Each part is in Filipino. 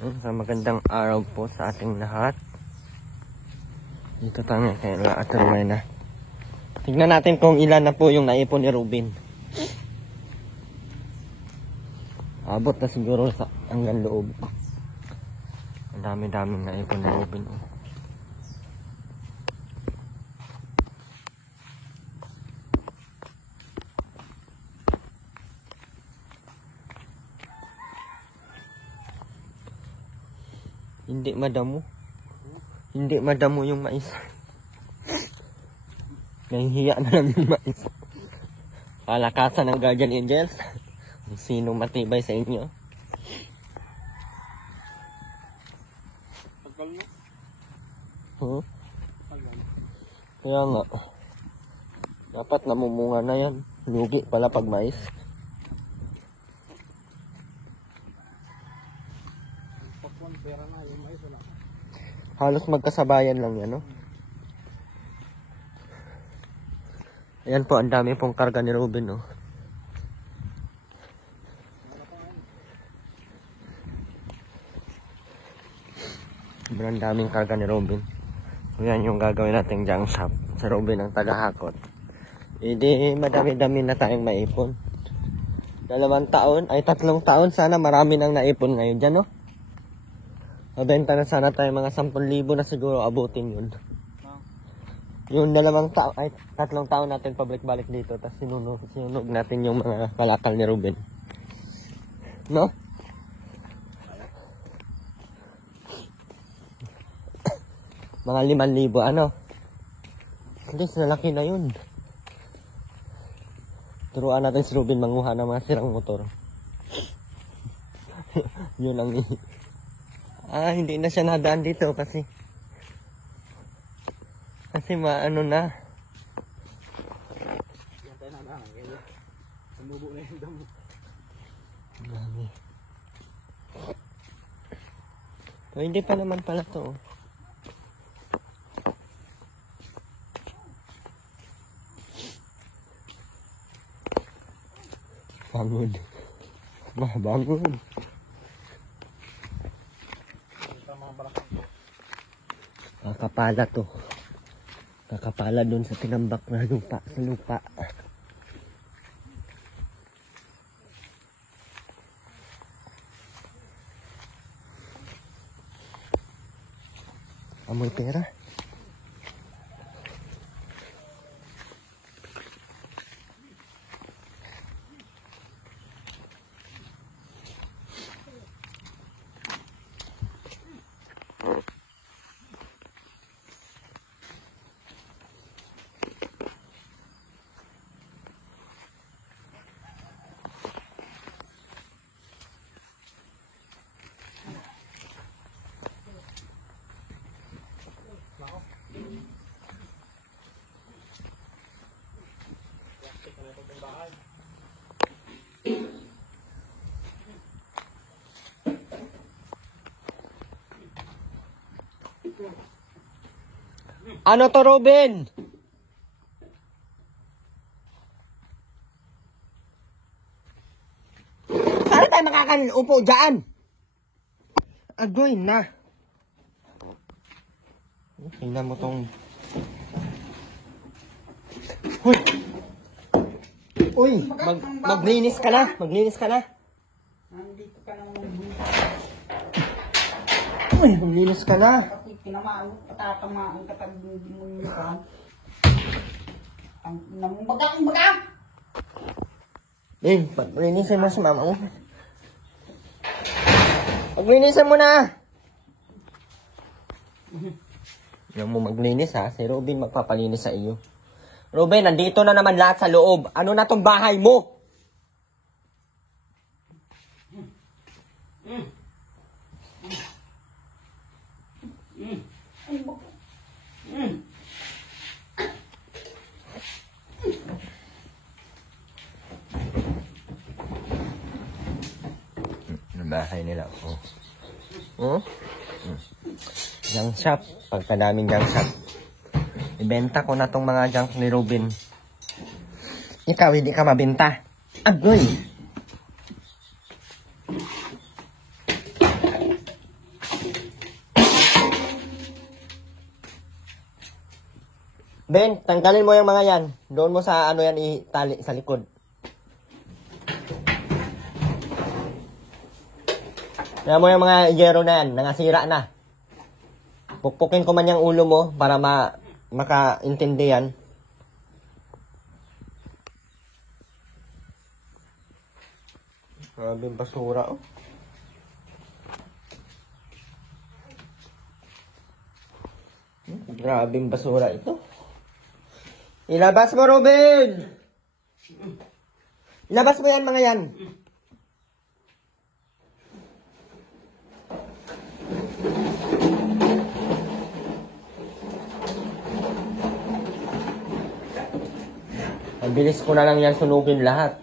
Sa magandang araw po sa ating lahat. Dito tayo kay Ate Rowena. Tignan natin kung ilan na po yung naipon ni Ruben. Abot na siguro sa hanggang loob. Ang dami-daming naipon ni Ruben. Hindi madamo. Hindi madamo yung mais. Nahihiya na lang yung mais. Palakasan ng Guardian Angels. Sino matibay sa inyo? Tagal mo? Tagal. Kaya nga. Dapat namumunga na yan. Lugi pala pag mais. Pera na yung mais wala. Halos magkasabayan lang yan, no? Ayan po, ang dami pong karga ni Ruben, no? Sobrang daming karga ni Ruben. So yan yung gagawin nating junk shop. Si Ruben ang tagahakot. Hindi madami-dami na tayong maipon. 2 taon, ay 3 taon. Sana marami nang naipon ngayon dyan, no? Mabenta na sana tayo mga 10,000 na siguro abutin yun. Yung 2 taon, ay 3 taon natin pabalik-balik dito. Tapos sinunog natin yung mga kalakal ni Ruben. No? Mga 5,000, ano? At least nalaki na yun. Turuan natin si Ruben manguha ng mga sirang motor. Yun ang hindi na siya nadaan dito kasi maano na. Yan tayo nadaan. Sumubo na yung damo. Dami. So, hindi pa naman pala to. Bangun. Bangun. Kakapala to. Kakapala dun sa tinambak na lupa. Sa lupa. Amoy pera. Ano to, Ruben? Paano tayo makakaupo dyan? Agoy na. Tingnan mo tong... Hoy! Uy! Maglinis ka na. Maglinis ka na. Nandito ka nang magbuka. Uy! Maglinis ka na. Kasi tinamaan, patatamaan ka tabi mo yung ka. Ang namumbaga! Eh, paglinisin mo si mama mo. Paglinisin mo na! Yan mo maglinis ha. Si Ruben magpapalinis sa iyo. Ruben, nandito na naman lahat sa loob. Ano na tong bahay mo? Bahay nila. Junk shop. Pagkadaming junk shop. Ibenta ko na tong mga junk ni Ruben. Ikaw, hindi ka mabenta. Agoy! Ben, tanggalin mo yung mga yan. Doon mo sa ano yan itali sa likod. Tingnan mo yung mga yero na yan, nangasira na. Pukpukin ko man yung ulo mo para makaintindi yan. Grabe yung basura, oh. Grabe yung basura ito. Ilabas mo, Ruben! Ilabas mo yan, mga yan. Ang bilis ko na lang yan sunugin lahat.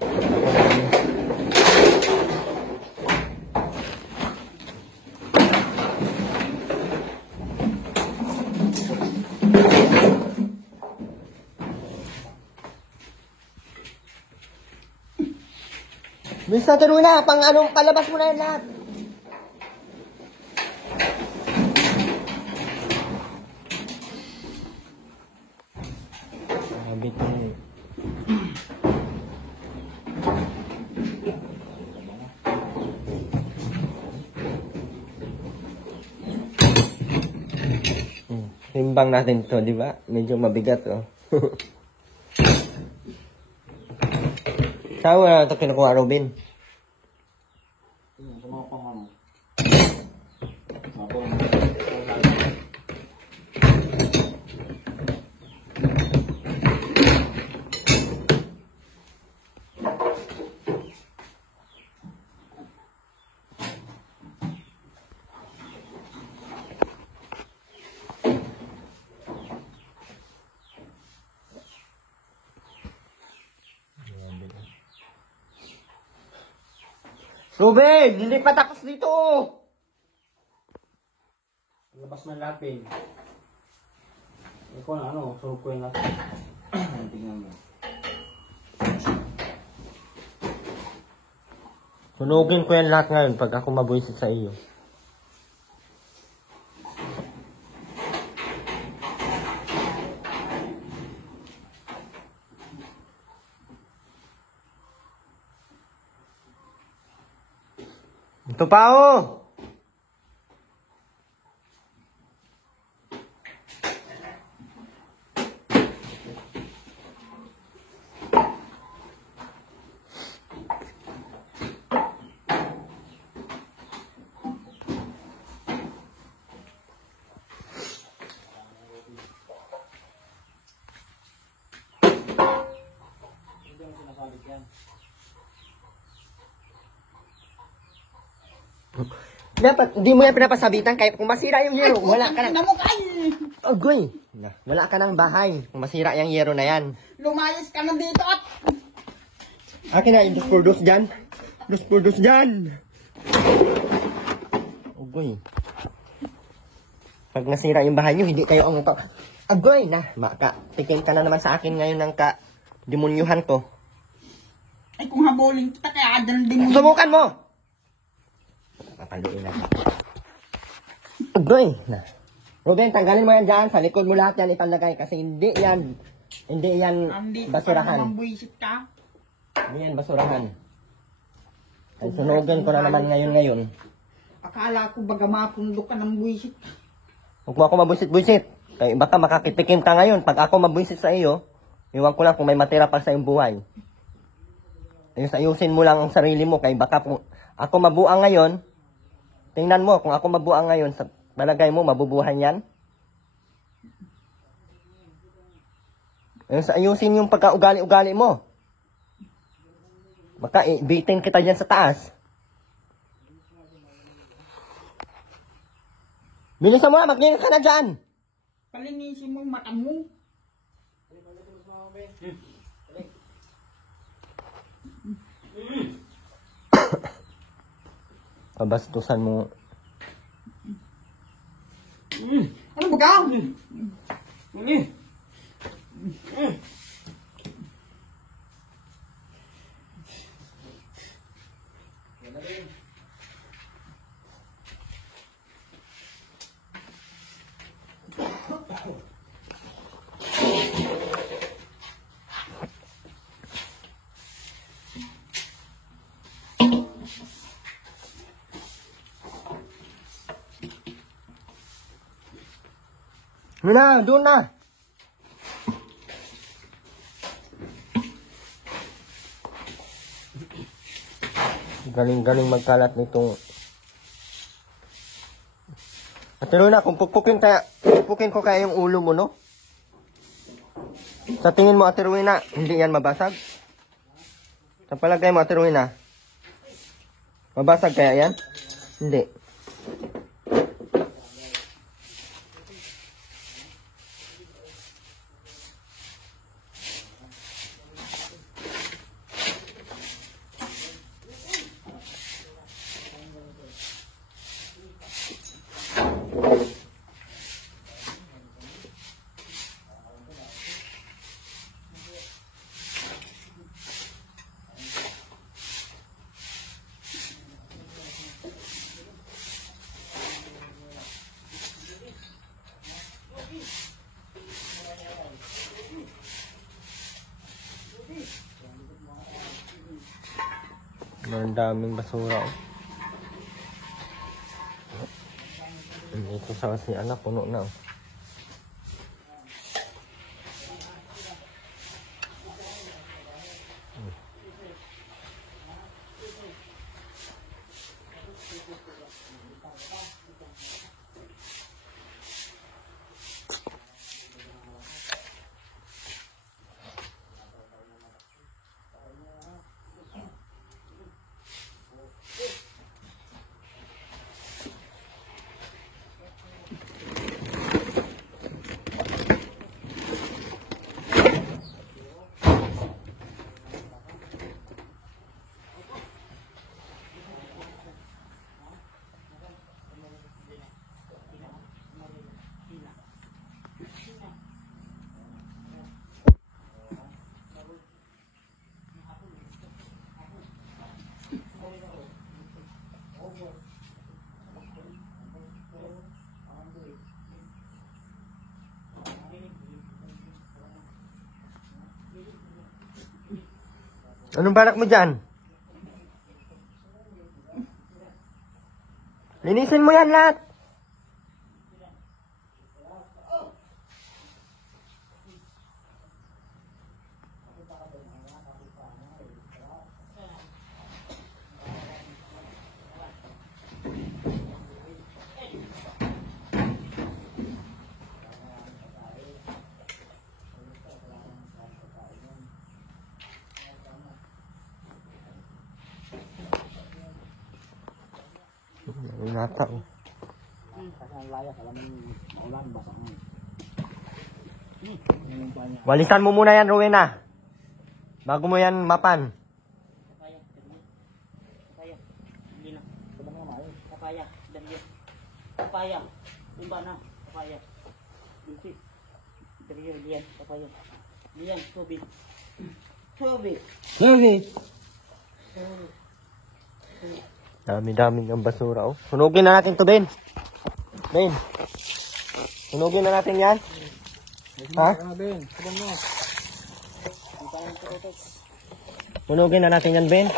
Bilis na tuloy na, palabas mo na yan lahat. Sabi ko na eh. Timbang natin to, di ba? Medyo mabigat, oh. Saan mo na ito kinukuha, Robin? Ruben! Hindi pa tapos dito! Labas man lapin. Ikaw na surog ko yung lahat. Tingnan mo. Sunugin ko yan lahat ngayon pag ako mabuisit sa iyo. Ito pa, oh! Dapat, di mo yan pinapasabitan kahit kung masira yung yero, wala ka nang... Agoy! Wala ka ng bahay kung masira yung yero na yan. Lumayas ka na dito at... Akin na, yung dos dyan. Dos dyan! Agoy. Pag nasira yung bahay nyo, hindi kayo ang... Agoy na! Tikim ka na naman sa akin ngayon ng ka-demunyuhan ko. Ay, kung habulin kita, kaya adal din mo. Subukan mo! Papaluin na. Agoy na. Ruben, tanggalin mo yan dyan. Sa likod mo lahat yan ipalagay kasi hindi yan basurahan. Buisit ka. Hindi yan basurahan. Ay, sunugan ko na naman ngayon. Akala ko baga mapundok ka ng buisit. Huwag mo ako mabuisit-buisit. Kaya baka makakitikim ka ngayon. Pag ako mabuisit sa iyo, iwan ko lang kung may matira pa sa iyong buhay. Ayusin mo lang ang sarili mo. Kaya baka kung ako mabuang ngayon, tingnan mo, kung ako mabuang ngayon, sa palagay mo, mabubuhan yan? Ayusin yung pagka-ugali-ugali mo. Baka ibitin kita dyan sa taas. Bilisan mo na, maglinis ka na dyan. Palinisin mo yung mata mo. Pabastusan mo. Ano ba ka? Na, doon na. Galing-galing magkalat nitong... Ate Rowena, kung pupukin ko kaya yung ulo mo, no? Sa tingin mo, Ate Rowena, hindi yan mabasag? Sa palagay mo, Ate Rowena, mabasag kaya yan? Hindi. Ang daming basura. Ito sa si anak, puno na. Anong balak mo dyan? Linisin mo yan lahat. Nata. Walisan mo muna yan, Rowena. Bago mo yan mapan. Papaya, dali. Papaya, umba na. Papaya. Bunti. Dali yan, papaya. Diyan, tubig. Tubig. Tubig. Dami-daming ang basura, oh. Sunugin na natin to, Ben. Ben. Sunugin na natin yan. Ha? Ben, sabon mo. Sunugin na natin yan, Ben.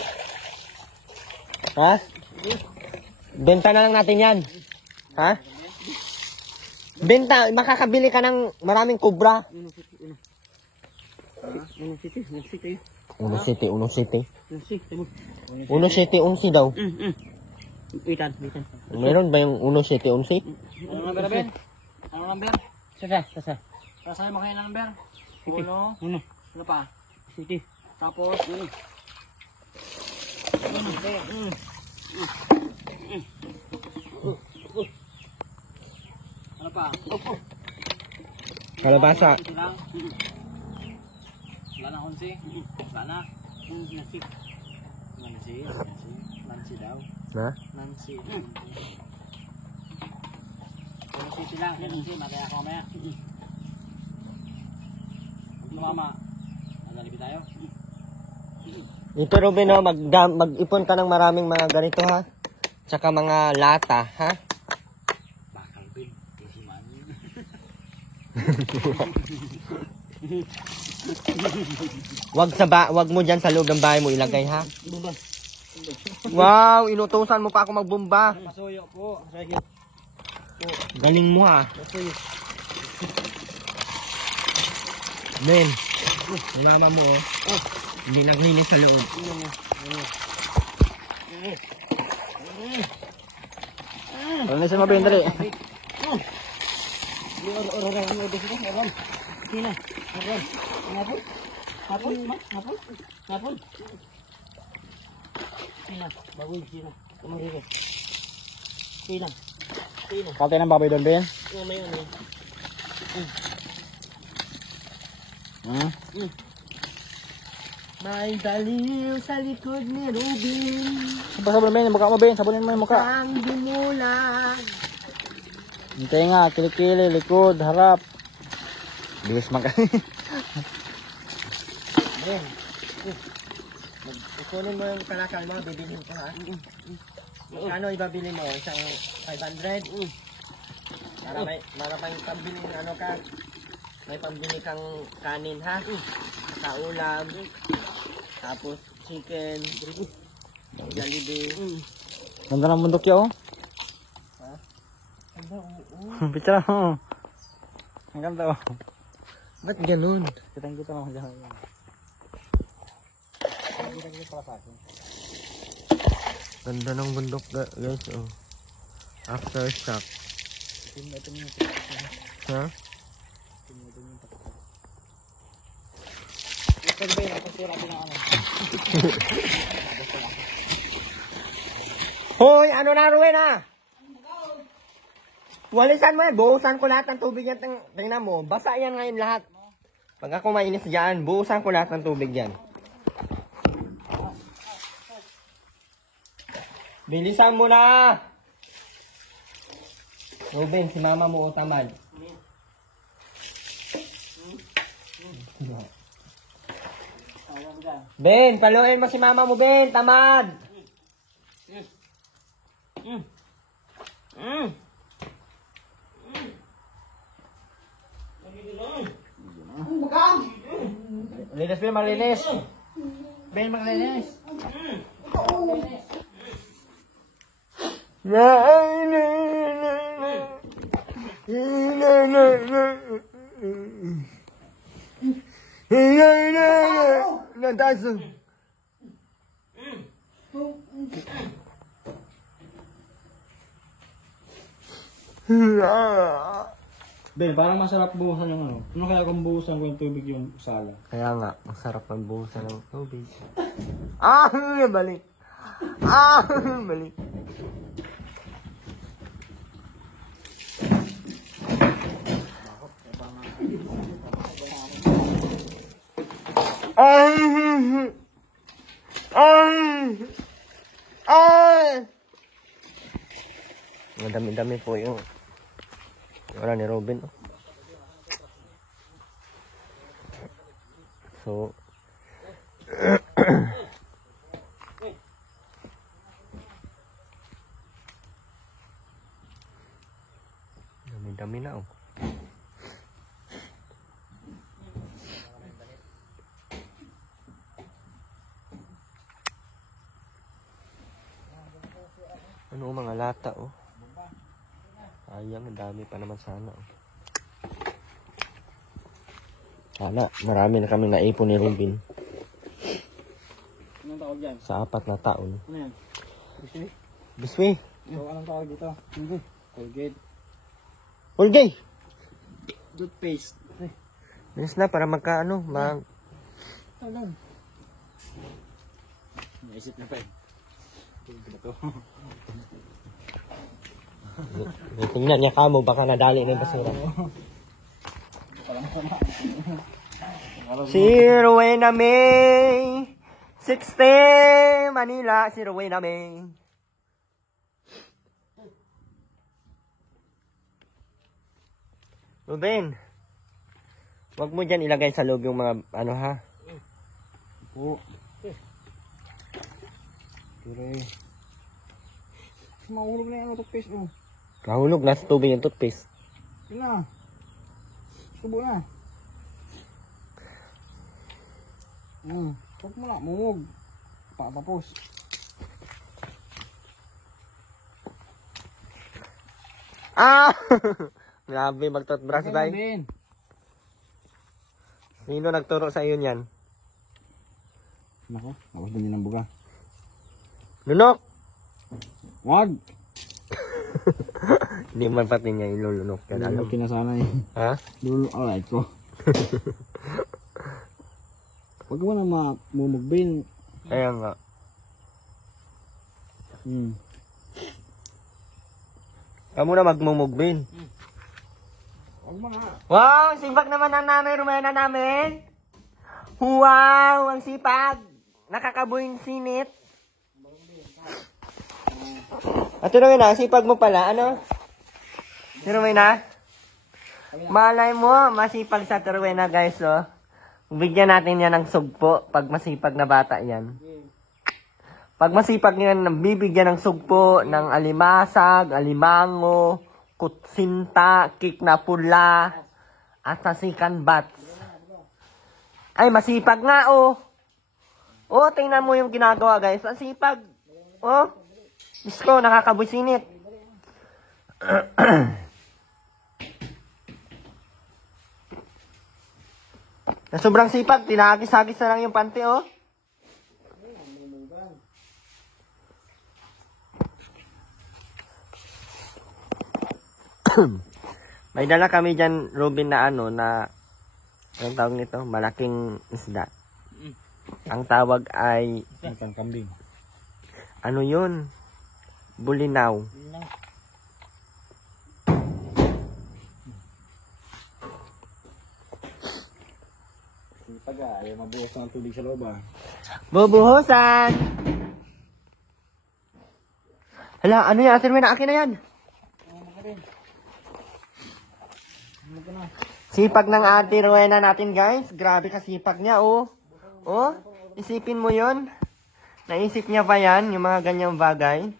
Ha? Benta na lang natin yan. Ha? Benta, makakabili ka ng maraming kubra. Uno city. daw. Itan. Meron ba yung 1711? Ano number, Ben? Ano number? Sasa. Sasaya mo kayo ng number? Uno. Ano pa? City. Tapos, ano pa? Kalabasa. Ito lang. Wala na konsi. Wala na. Nancy daw. Ha? Nancy lang. Nancy, mataya ako mamaya. Mama, nalipit tayo. Ito, Ruben, oh, mag-ipon ka ng maraming mga ganito, ha? Tsaka mga lata, ha? Bakal bin, kasi man. Wag mo dyan sa loob ng bahay mo ilagay, ha? Wow, inutusan mo pa ako magbomba. Pasuyo po. Galing mo, ha? Ben, yung mama mo hindi naglinis sa loob. Ano sa mabin dali? Patay ng baboy doon, Ben? May baliw sa likod ni Ruben. Sabon Ben, yung mukha mo, Ben. Sabunin mo yung mukha. Ang dimulag. Yung tenga, kilikili, likod, harap. Bilis man kasi. Ben, ikunin mo yung kalakal mo, bibilhin ko ha. Ano ibabili mo? Isang 500? Para may pambili ano ka. May pambili kang kanin ha. Sa ulam. Tapos chicken. Jollibee. Ganda ng bundok yun, oh. Ha? Ano? Oo. Picture mo. Ang ganda, oh. Ba't ganun? Kitang-kita mo dyan. Kitang-kita pala sa akin. Ganda ng bundok guys. Oh. Aftershock. Ha? Ito ba yun? Pasira din ang ano. Hoy! Ano na Ruben ha? Walisan mo yan. Buhusan ko lahat ng tubig yan. Tingnan mo. Basa yan ngayon lahat. Pag ako mainis dyan, buhusan ko lahat ng tubig yan. Bilisan mo na! Ruben, si mama mo o tamad. Ben, paluin mo si mama mo, Ben. Tamad! Ang bagang. Linis, Ben, malinis. Ben, maglinis. Nandaso. Ben, parang masarap buhusan yung ano. Ano kaya kung buhusan ko yung tubig yung sala? Kaya nga, masarap ang buhusan ng tubig. Balik. Balik. Ang dami-dami po yung wala ni Robin. Oh. So dami-dami na oh. Ano mga lata oh. Sayang, dami pa naman sana oh. Sana, marami na kami naipon ni Ruben. Anong tawag dyan? Sa 4 na taon. Ano yan? Biswi? Biswi. So, anong tawag dito? Colgate. Colgate. Toothpaste. Bilis na para magkaano, Talang. Naisip na pa eh. tingnan niya kamo, baka nadali na yung basura. Si Rowena May 60 Manila, si Rowena May. Ruben, wag mo dyan ilagay sa loob yung mga ano ha. Oo. Pure. Mahulog na yung toothpaste mo. Nahulog na sa tubig yung toothpaste. Yun na. Subo na. Huwag mo na. Mumog. Pakapapos. Grabe, magtoothbrush tayo. Robin. Sino nagturo sa iyo niyan? Nako, awas din ng buga. Lunok! Wag! Hindi man pati niya ilulunok yan. Alam Alam. kinasanay. Ha? Dulo, alright ko. Huwag mo na mamumugbin. Kaya nga. Kamu na magmumugbin. Huwag mo nga. Wow! Sipag naman ang nanay Romena namin! Wow! Ang sipag! Nakakabuhin sinit. At Romena, sipag mo pala, ano? Si Romena? Malay mo, masipag sa Romena guys, oh. Bigyan natin yan ng sugpo pag masipag na bata yan. Pag masipag yan, bibigyan ng sugpo ng alimasag, alimango, kutsinta, kik na pula, at sasikan bats. Ay, masipag nga, oh. Oh, tingnan mo yung ginagawa, guys. Masipag. Oh. Diyos ko, nakakabusinit. Na sobrang sipag, tinahagis-hagis na lang yung panty, oh. May dala kami dyan, Robin, na ano, na, anong tawag nito? Malaking isda. Ang tawag ay, Ikan kambing. ano yun? Bulinaw. Sipag ah, ayaw mabuhos ng tubig sa loob ah. Bubuhusan! Hala, ano yan? Atin mo na, akin na yan. Sipag ng ate Rowena natin, guys. Grabe kasipag niya, oh. Oh, isipin mo yon. Naisip niya pa yan, yung mga ganyang bagay.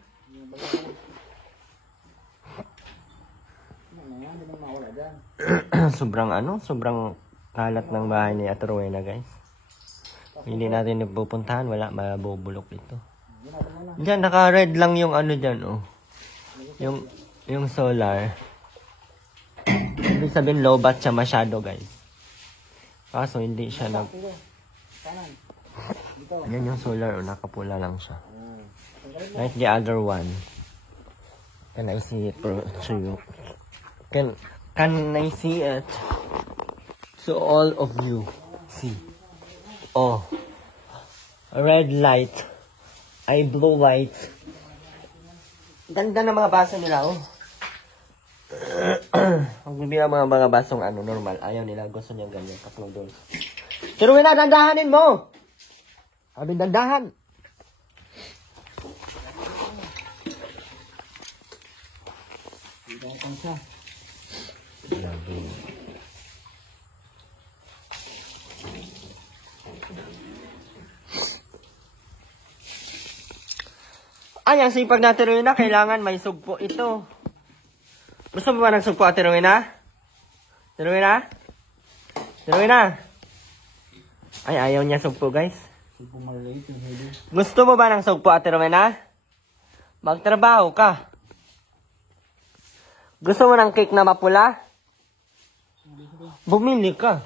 sobrang kalat ng bahay ni Ate Rowena, guys. Hindi natin pupuntahan, wala, mabubulok ito. Diyan, naka-red lang yung ano dyan, oh. Yung solar. Ibig sabihin, low bat siya masyado, guys. Kaso, hindi siya nag... Ayan yung solar, oh, nakapula lang siya. Like the other one. Can I see it to you? Can I see it? So all of you see. Oh. A red light. Ay blue light. Ganda ng mga baso nila, oh. Ang bibigyan mga basong ano, normal. Ayaw nila. Gusto niya ganyan. Tatlong doon. Pero wala, dandahanin mo! Sabi, dandahan! Grabe. Ay, ang sipag natin rin na, kailangan may sugpo ito. Gusto mo ba ng sugpo, Ate Rowena? Ate Rowena? Ate Rowena? Ay, ayaw niya sugpo, guys. Gusto mo ba ng sugpo, Ate Rowena? Magtrabaho ka. Gusto mo ng cake na mapula? Bumili ka.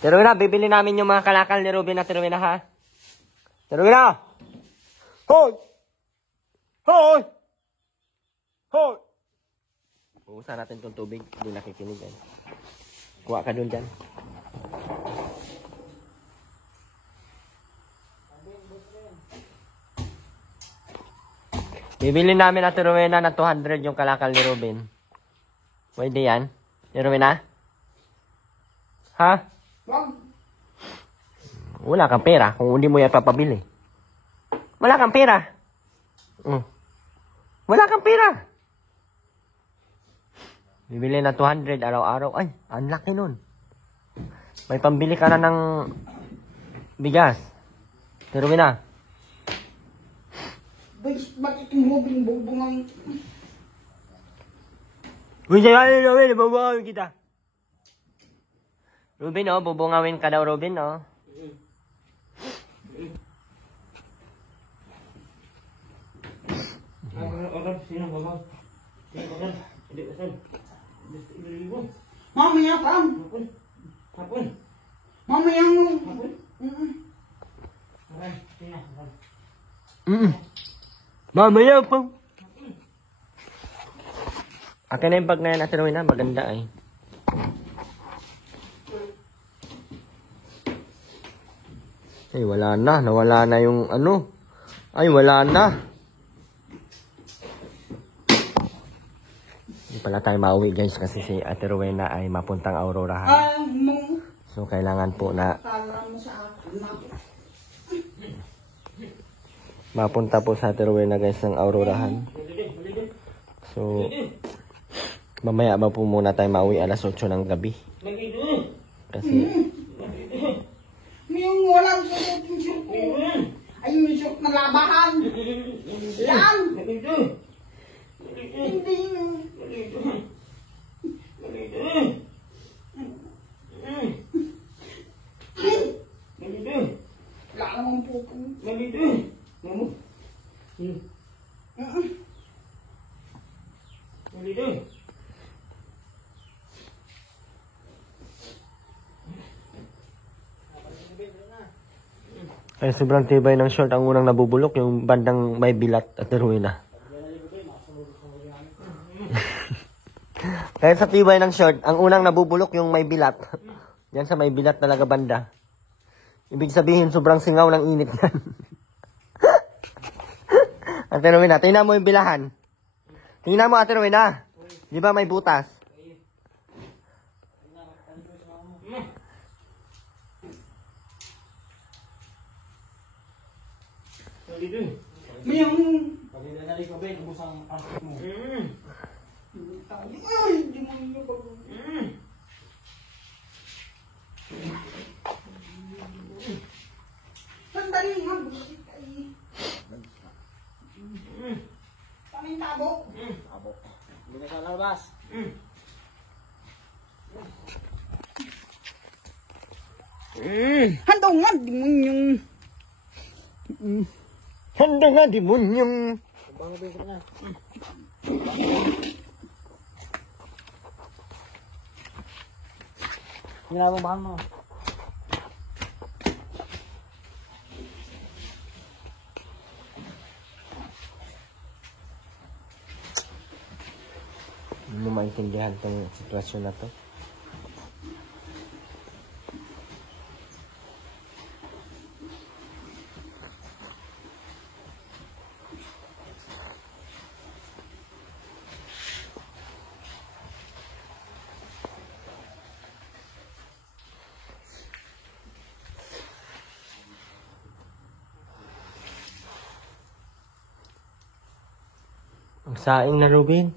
Ate Rowena, bibili namin yung mga kalakal ni Robin, Ate Rowena, ha? Ate Rowena! Hoy! Hoy! Hoy! Uusan natin itong tubig. Hindi nakikinig yan. Kuha ka dun dyan. Bibili namin Ate Rowena na 200 yung kalakal ni Robin. Pwede yan? Ni Rowena? Ha? Wala kang pera kung hindi mo yan papabili. Wala kang pera. Wala kang pera. Bibili na 200 araw-araw. Ay, ang laki nun. May pambili ka na ng bigas. Pero na. Bakit mo binubungan? Uy, sa'yo, Robin, bubungawin kita. Robin, oh, bubungawin ka daw, Robin, oh. Mamaya pa. Mamaya mo. Mamaya pa. Akin na yung bag na yan, Ate Rowena. Maganda ay. Ay, wala na. Nawala na yung ano. Ay, wala na. Hindi pala tayo mauwi guys kasi si Ate Rowena ay mapuntang Aurora. So, kailangan po na Kala mo sa akin na. mapunta po sa Ate Rowena guys ng Aurorahan. So, mamaya ba po muna tayo mauwi alas 8 ng gabi. Kasi, Yung walang suot yung suot ko. Ay, yung suot na labahan. Yan. Hindi yung... Wala namang pupo. ay sobrang tibay ng short. Ang unang nabubulok, yung bandang may bilat at Rowena. Kaya sa tibay ng short, ang unang nabubulok yung may bilat. Yan sa may bilat talaga banda. Ibig sabihin, sobrang singaw ng init yan. Ate Rowena, tingnan mo yung bilahan. Tingnan mo, Ate Rowena. Di ba may butas? May yung... Pagkita na rin ko ba, ubus ang plastic mo. Ay, hindi mo yung pag... Sandali nga, busit ay... Kaming tabo. Abo. Hindi na siya lalabas. Handa nga, di mo yung... Handa nga, demonyong. Bango ba yung na? Ginawang bahal mo. Hindi mo maintindihan tong sitwasyon na to. Ang saing na, Ruben.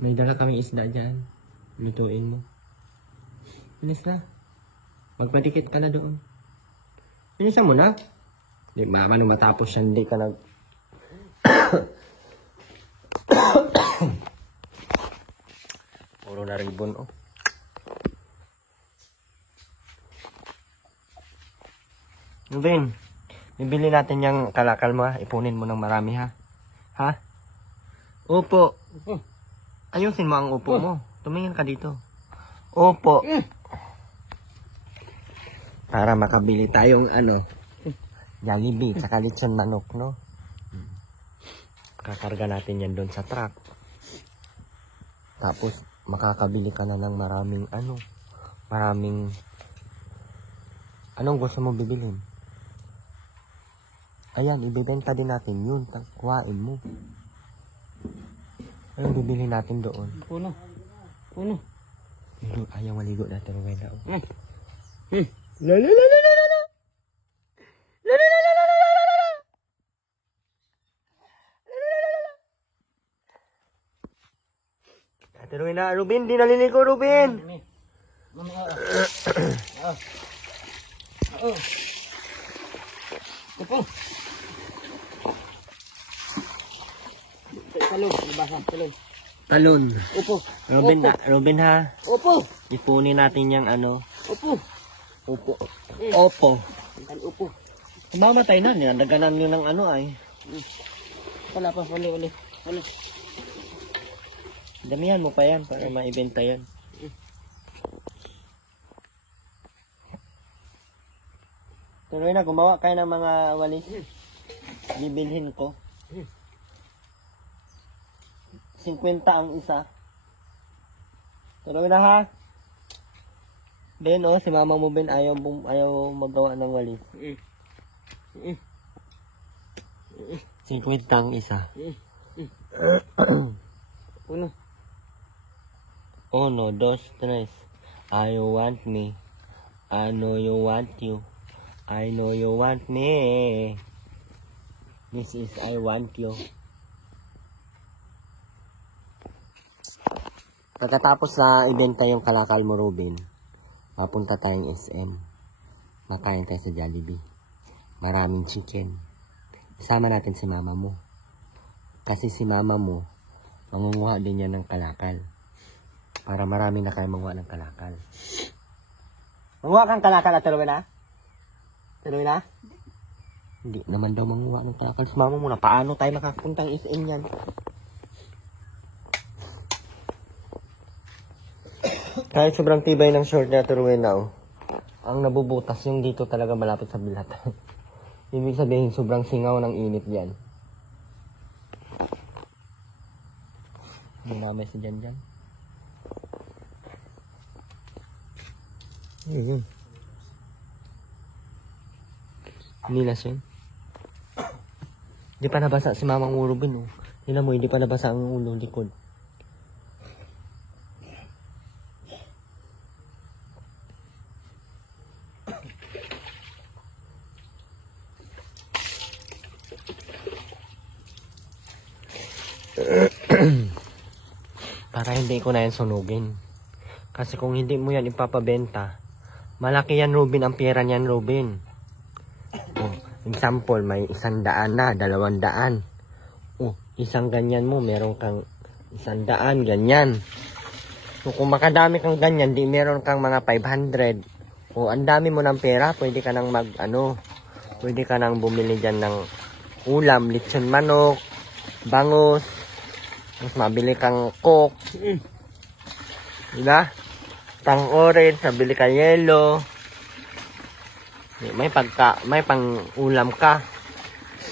May dala kaming isda dyan. Lutuin mo. Bilis na. Magpadikit ka na doon. Bilisan mo na. Di ba, ano matapos yan, di ka nag... Puro na ribbon, oh. Ruben, bibili natin yung kalakal mo, ha? Ipunin mo ng marami, ha? Ha? Opo. Ayusin mo ang upo mo. Tumingin ka dito. Opo. Para makabili tayong ano, Jollibee, tsaka lechon manok, no? Kakarga natin yan doon sa truck. Tapos, makakabili ka na ng maraming ano, anong gusto mo bibilhin? Ayan, ibibenta din natin yun. Kuhain mo. Anong bibili natin doon? Puno. Ayaw maligo natin ng wala. Ate Rowena, Ruben, di naliligo, Ruben. Upo. Talon, labasan, talon. Talon. Upo. Ruben ha. Upo. Ipunin natin yung ano. Upo. Opo. Opo. Upo. Mamatay na niya. Naganan nyo ng ano ay. Wala pa, uli. Damihan mo pa yan para maibenta yan. Tuloy na, gumawa kayo ng mga walis. Bibilhin ko. 50 ang isa. Tuloy na ha. Ben, oh, si mama mo Ben ayaw magawa ng walis. 50 ang isa. Uno. 1, 2, 3. I want me. I know you want you. I know you want me. This is I want you. Pagkatapos na ibenta yung kalakal mo, Ruben, papunta tayong SM. Makain tayo sa Jollibee. Maraming chicken. Isama natin si mama mo. Kasi si mama mo, mangunguha din yan ng kalakal. Para marami na kayo manguha ng kalakal. Manguha kang kalakal at tuloy na? Tuloy na? Hindi naman daw manguha ng kalakal. Si mama mo na, paano tayo makapuntang SM yan? Kahit sobrang tibay ng short niya, turuin na, oh. Ang nabubutas yung dito talaga malapit sa bilat. Ibig sabihin, sobrang singaw ng init yan. Bumamay si Jan. Nilas yun. Hindi pa nabasa si Mamang Urubin, oh. Tingnan mo, hindi pa nabasa ang ulo, likod. Para hindi ko na yan sunugin. Kasi kung hindi mo yan ipapabenta, malaki yan, Ruben, ang pera niyan, Ruben. Oh, example, may 100 na, 200. Oh, isang ganyan mo, meron kang 100, ganyan. So, kung makadami kang ganyan, di meron kang mga 500. Oh, ang dami mo ng pera, pwede ka nang pwede ka nang bumili dyan ng ulam, lechon manok, bangus, mas mabili kang coke. Diba? Tang orange, mabili ka yelo. May pang ulam ka.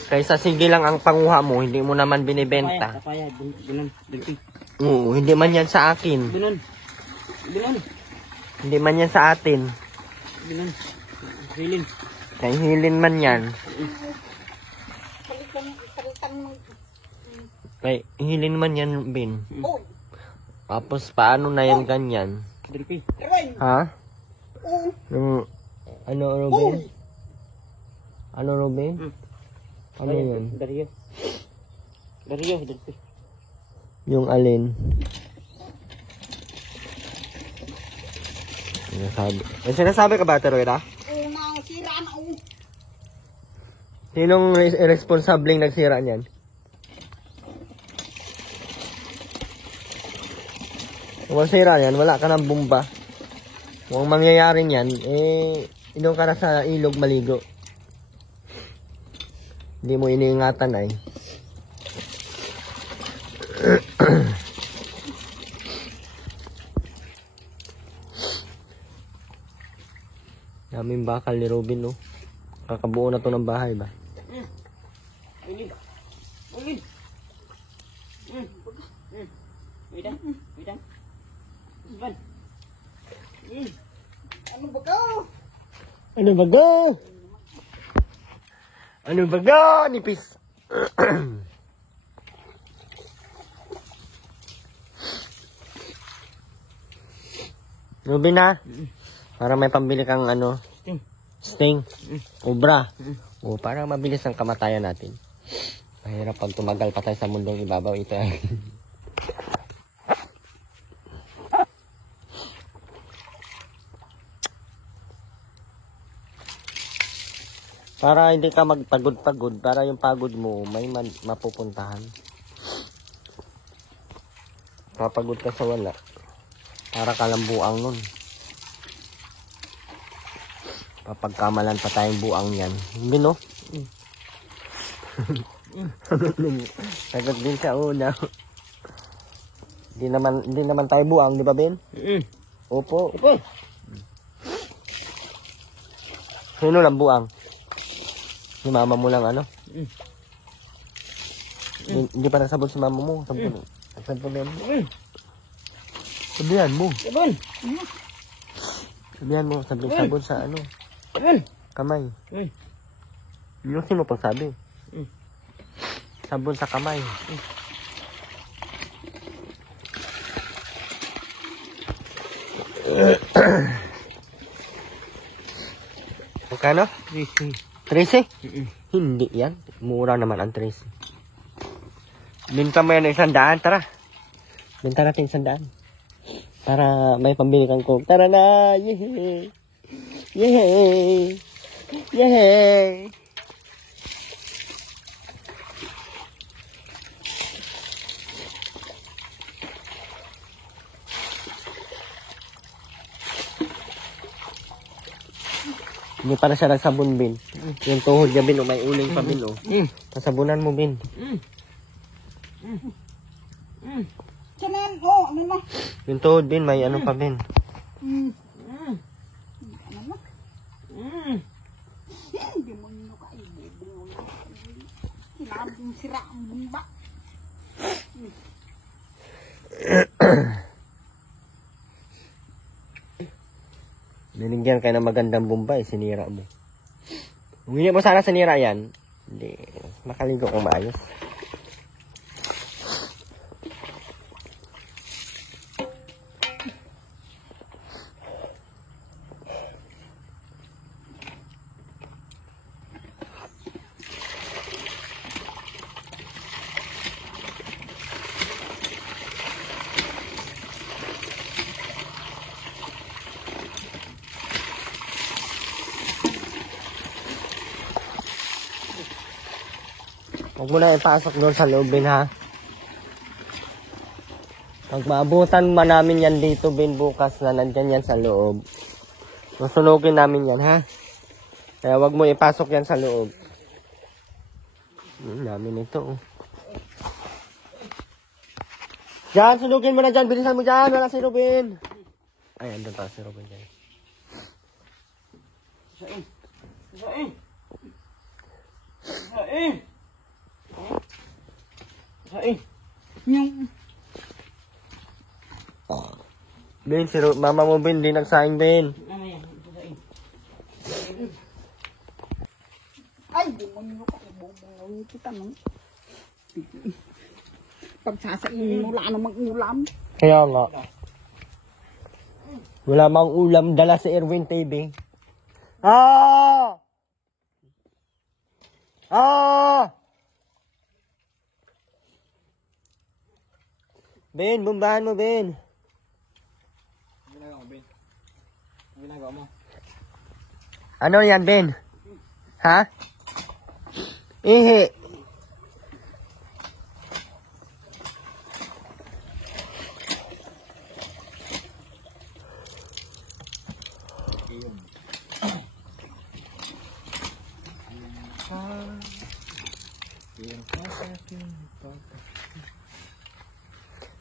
Kaysa sige lang ang panguha mo, hindi mo naman binibenta. Papaya, binon, Oo, hindi man yan sa akin. binon. Hindi man yan sa atin. Binon. Hilin. Kay hilin man yan. Palitan mo. Kay hilin man yan, Bin. Oh, Tapos paano na yan ganyan? Dilpi. Ruben. Ha? Oh, Ano, Robin? Ano, Robin? Ano yun? Dario, dilpi. Yung alin? Sinasabi. May sinasabi ka ba, Teroida? sira na. Sinong irresponsableng nagsira niyan? Kung sira yan, wala ka ng bomba. Kung mangyayari niyan, inom ka na sa ilog maligo. Hindi mo iniingatan ay. Daming bakal ni Robin, no? Kakabuo na to ng bahay ba? Ulin. Wait. Ban. Ano ba ka? Ano ba go? Ano ba go? Nipis. Robin na. Para may pambili kang sting. Cobra. O, para mabilis ang kamatayan natin. Mahirap pag tumagal pa tayo sa mundong ibabaw ito. Para hindi ka magpagod-pagod, para yung pagod mo may mapupuntahan. Papagod ka sa wala. Para ka lang buang nun. Papagkamalan pa tayong buang yan. Hindi, no? Sagot din sa una. Hindi naman tayo buang, di ba, Ben? Opo. Sino lang buang? Si mama mo lang ano? Hindi pa nasabon si mama mo. Sabon. Sabon mo. Sabihan mo. Sabihan mo. Sabon sa ano? Kamay. Ilusin mo pag sabi. Sabon sa kamay. Magkano? 13? Hindi yan. Mura naman ang 13. Binta mo yan ng 100. Tara. Binta natin 100. Para may pambili kang coke. Tara na! Yehey! Yehey! Yehey! Hindi pa na siya nagsabon, Bin. Yung tuhod niya, Bin, may uling pa, Bin, Pasabunan mo, Bin. Siya na yan. Oh, ano na? Yung tuhod, Bin, may ano pa, Bin. Ano na? Hindi mo nyo kayo. Sinabing sira ang bumba. Binigyan kayo ng magandang bumbay, sinira mo. Hindi mo sana sinira yan. Hindi, makaligo kung maayos. Huwag mo na ipasok doon sa loob, Bin, ha? Pag maabutan ba namin yan dito, Bin, bukas na nandyan yan sa loob. Masunugin namin yan, ha? Kaya huwag mo ipasok yan sa loob. Namin ito, Diyan, sunugin mo na dyan. Bilisan mo dyan. Wala si Robin. Ay, andun pa si Robin dyan. Yung... Ben, mama mo, Ben, di nagsaing, Ben. Ay, di mo nyo kayo. Bubungawin kita, no? Pagsasainin mo, wala namang ulam. Kaya nga. Wala mang ulam dala sa Erwin TV. Ah! Ah! Ben, bumbahan mo, Ben. Ginagawa mo. Ano yan, Ben? Ha? Ihi.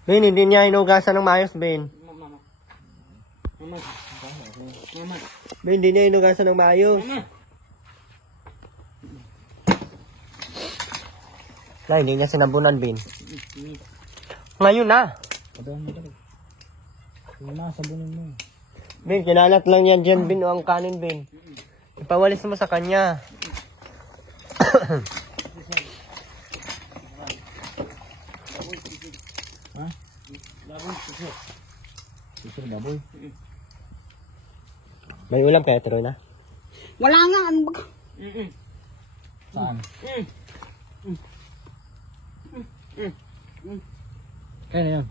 Ben, hindi niya inugasan ng maayos, Ben. Ben, hindi niya inugasan ng maayos. Na, hindi niya sinabunan, Ben. Ngayon na. Sabunin mo. Ben, kinalat lang yan dyan, Ben, o ang kanin, Ben. Ipawalis mo sa kanya. Baboy. May ulam kaya, Troy, na? Wala nga, ano ba? Saan? Kaya na yan.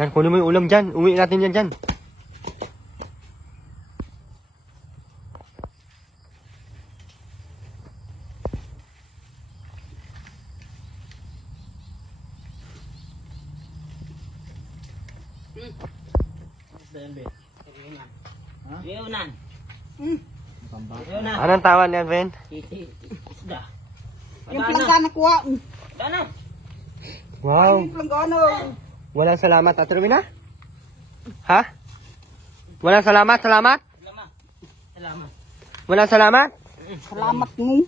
Yan, kunin mo yung ulam dyan. Uwi natin yan dyan. Ben. Iunan. Ayun na. Anong tawag niyan, Ben? Isda. Yung planggana kuha. Ano? Wow. Yung planggana. Walang salamat, Ate Rowena? Ha? Walang salamat? Salamat. Walang salamat? Salamat mo.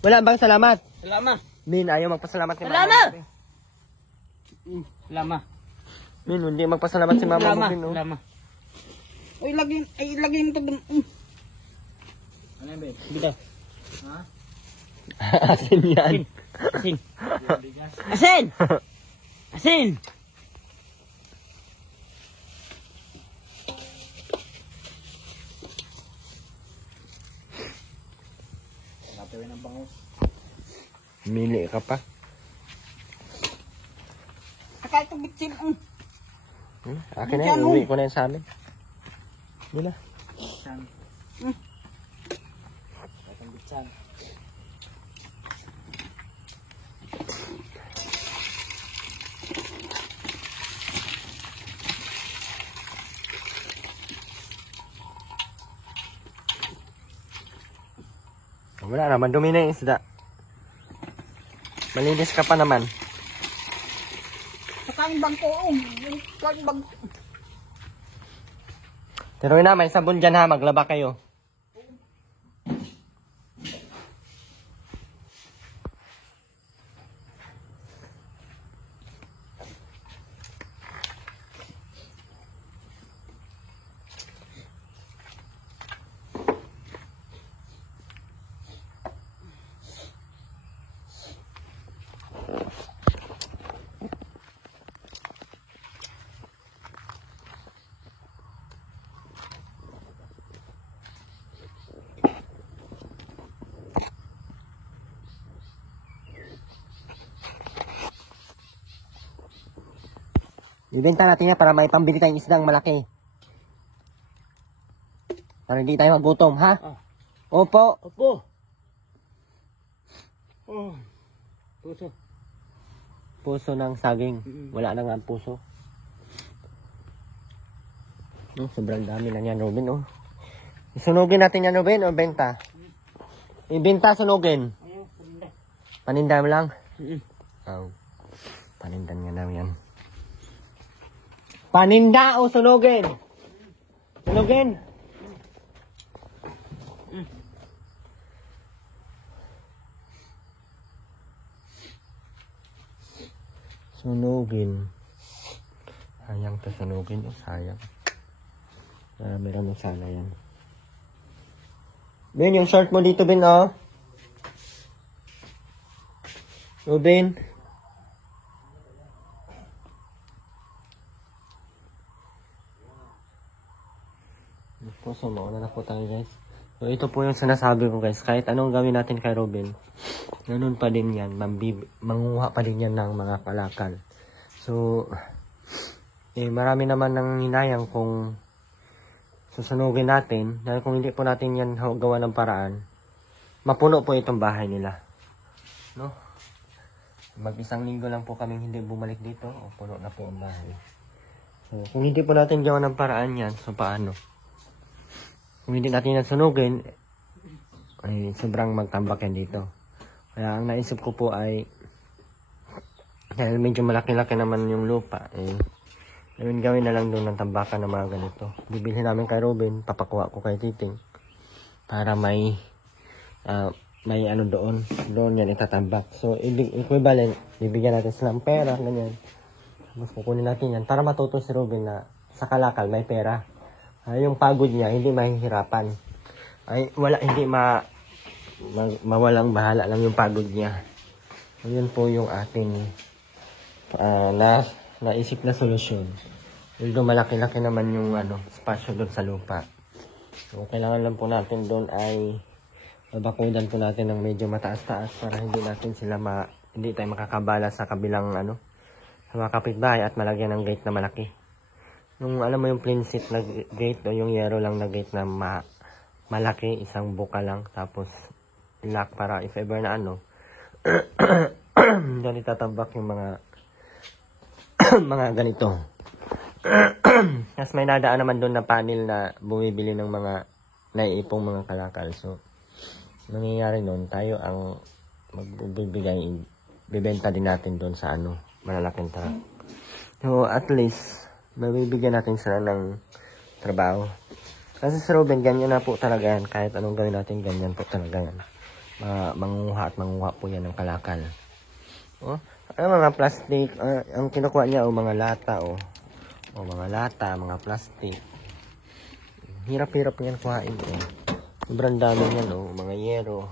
Wala bang salamat? Salamat. Min, ayaw magpasalamat ni Mama. Salamat! Salamat. Min, hindi magpasalamat si Mama mo, Min. No? Salamat. Uy, ilagay mo ito dun. Ano yan, Ben? Bitaw. Ha? Asin yan. Asin. Asin! Asin! Natawin ang bangus. Mili ka pa. Saka ito bitsin. Akin na yun, uwi ko na yun sa amin. Yun na. Bitsan. Batang bitsan. Wala naman, dumi na yung isda. Malinis ka pa naman. Saka yung bangko. Yung bangko. Pero na, may sabon dyan ha, maglaba kayo. Ibenta natin yan para may pambili tayong isdang malaki. Para hindi tayo magutom, ha? Opo. Opo. Oh. Puso. Puso ng saging. Wala na nga ang puso. No, sobrang dami na yan, Robin, oh. Isunugin natin yan, Robin, o benta? Ibenta, sunugin. Paninda mo lang? Oh. Panindan nga namin yan. Paninda o sunugin? Sunugin? Sunugin. Sayang to sunugin. Oh, sayang. Meron mo sana yan. Ben, yung short mo dito, Ben, oh. Ruben. So, mauna na po tayo, guys. So, ito po yung sinasabi ko, guys. Kahit anong gawin natin kay Robin, ganun pa din yan. Manguha pa din yan ng mga kalakal. So, marami naman nang hinayang kung susunugin natin. Dahil kung hindi po natin yan gawa ng paraan, mapuno po itong bahay nila. No? Mag-isang linggo lang po kaming hindi bumalik dito. O, puno na po ang bahay. So, kung hindi po natin gawa ng paraan yan, so paano? Kung hindi natin nasunugin, ay sobrang magtambak yan dito. Kaya ang naisip ko po ay, dahil medyo malaki-laki naman yung lupa, gawin na lang doon ng tambakan ng mga ganito. Bibilhin namin kay Robin, papakuha ko kay Titing, para may ano doon yan itatambak. So, equivalent, bibigyan natin silang pera, ganyan. Tapos kukunin natin yan, para matuto si Robin na sa kalakal may pera. Yung pagod niya, hindi mahihirapan. Ay, hindi mawalang bahala lang yung pagod niya. So, yun po yung ating naisip na solusyon. Although malaki-laki naman yung spasyo doon sa lupa. So, kailangan lang po natin doon ay babakudan po natin ng medyo mataas-taas para hindi tayo makakabala sa kabilang sa mga kapitbahay at malagyan ng gate na malaki. Yung alam mo yung plain seat na gate o yung yero lang na gate na malaki, isang buka lang, tapos lock para if ever na doon itatambak yung mga mga ganito. Tapos may nadaan naman doon na panel na bumibili ng mga naiipong mga kalakal. So, nangyayari nun, tayo ang magbibigay, bibenta din natin doon sa malalaking truck. So, at least, mabibigyan natin sila ng trabaho. Kasi sa Ruben, ganyan na po talaga yan. Kahit anong gawin natin, ganyan po talaga yan. Manguha at manguha po yan ng kalakal. Oh, mga plastic, ang kinukuha niya, mga lata, mga lata, mga plastic. Hirap-hirap yan kuhain. Sobrang dami yan, mga yero.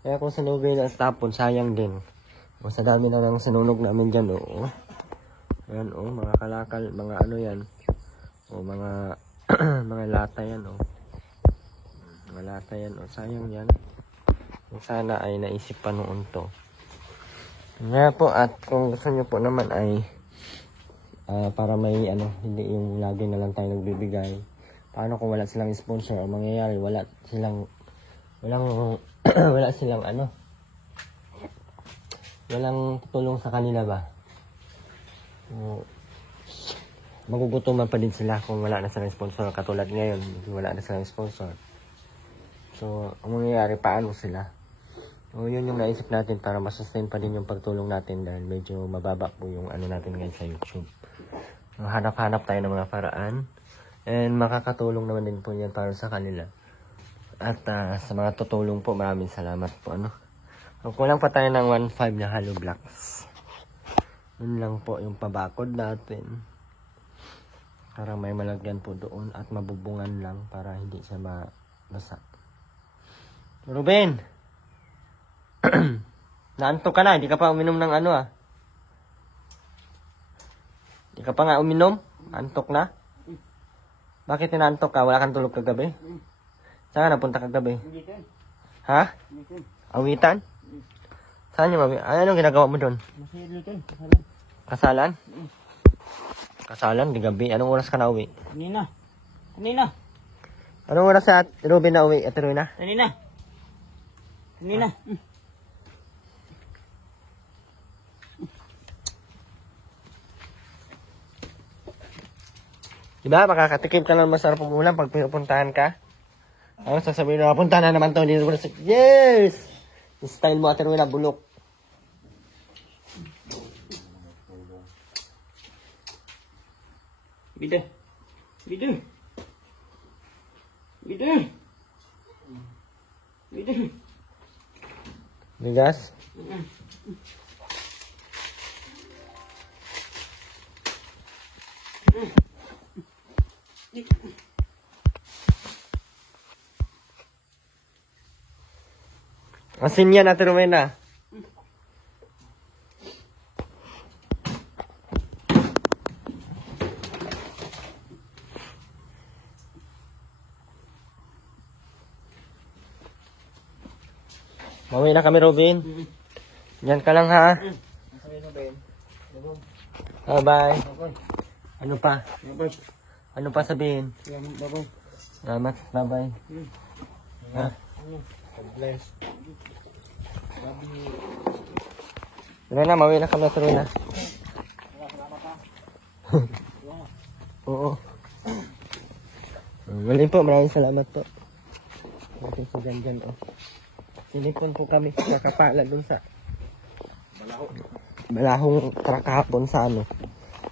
Kaya kung sanugay na tapon, sayang din. Sa dami na ng sanunog namin dyan, Ayan, mga kalakal, mga yan. Mga, mga lata yan, Mga lata yan, sayang yan. Sana ay naisip pa noon to. Kaya po, at kung gusto nyo po naman ay, para may, hindi yung lagi na lang tayo nagbibigay. Paano kung wala silang sponsor? Ang mangyayari, wala silang walang tulong sa kanila ba? Magugutuman pa din sila kung wala na silang sponsor. Katulad ngayon, wala na silang sponsor. So, ang mangyayari, paano sila? Yun yung naisip natin para masustain pa din yung pagtulong natin dahil medyo mababa po yung natin ngayon sa YouTube. So, hanap-hanap tayo ng mga paraan. And makakatulong naman din po yan para sa kanila. At sa mga tutulong po, maraming salamat po. Kulang pa tayo ng 1.5 na hollow blocks. Yun lang po yung pabakod natin. Para may malagyan po doon at mabubungan lang para hindi siya mabasa. Ruben! Naantok ka na, hindi ka pa uminom ng Hindi ka pa nga uminom? Antok na? Bakit inaantok ka? Wala kang tulog kagabi? Saan ka napunta kagabi? Ha? Awitan? Saan yung anong ginagawa mo doon? Kasalan? Kasalan, di gabi. Anong oras ka na uwi? Kanina. Anong oras sa Ruben na uwi? At Ruina? Kanina. Diba? Makakatikim ka ng masarap ng ulam pag pinupuntahan ka. Sasabihin na, punta na naman to. Yes! Yung style mo, Ate Ruina, bulok. Bida. Bigas? Asin yan, Ate Ruina. Mauwi na kami, Robin. Yan ka lang, ha? Bye-bye. Ano pa? Ano pa sabihin? Salamat. Bye-bye. Ha? Bless. Tara na, mauwi na kami, tara na. Oo. Maling po, maraming salamat po. Maraming sa dyan, Sinipon po kami sa kapala dun sa Balahong kahapon sa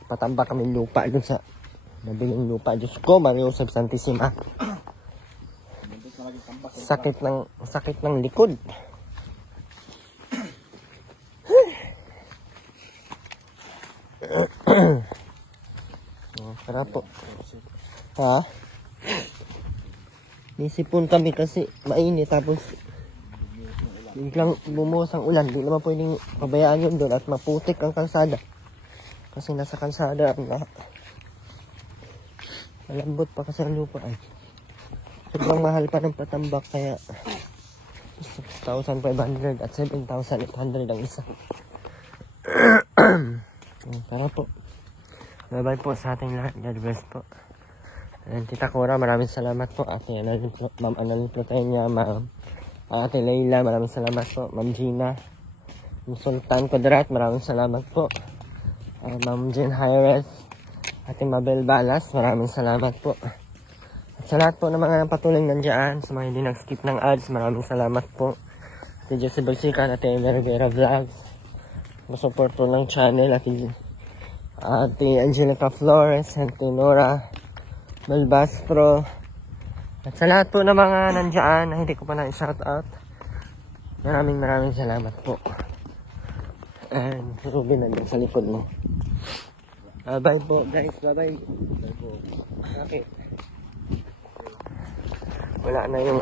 patamba kami lupa dun sa nabiling lupa. Diyos ko, Mario Joseph Santissima. Sakit ng likod. Tara po. Ha? Nisipon kami kasi mainit tapos biglang bumuhos ang ulan. Di naman pwedeng pabayaan yun doon at maputik ang kalsada. Kasi nasa kalsada malambot pa kasi ang lupa ay. Sobrang mahal pa ng patambak kaya 6,500 at 7,800 ang isa. Tara po. Bye-bye po sa ating lahat. God bless po. And Tita Cora, maraming salamat po. Ma'am Annalyn Plotenya, Ma'am Ate Leila, maraming salamat po. Ma'am Gina, Ma'am Sultan Quadrat, maraming salamat po. Ma'am Jen Hayres, Ate Mabel Balas, maraming salamat po. At sa lahat po ng mga patuloy nandiyan, sa mga hindi nag-skip ng ads, maraming salamat po. Ate Jesse Balsican, Ate Ella Rivera Vlogs, masupport po ng channel, Ate Angelica Flores, Ate Nora Malbastro, at sa lahat po ng mga nandiyan na hindi ko pa na-shout out, maraming salamat po. And Ruben nandun sa likod mo. Bye po guys, bye po. Okay. Wala na yung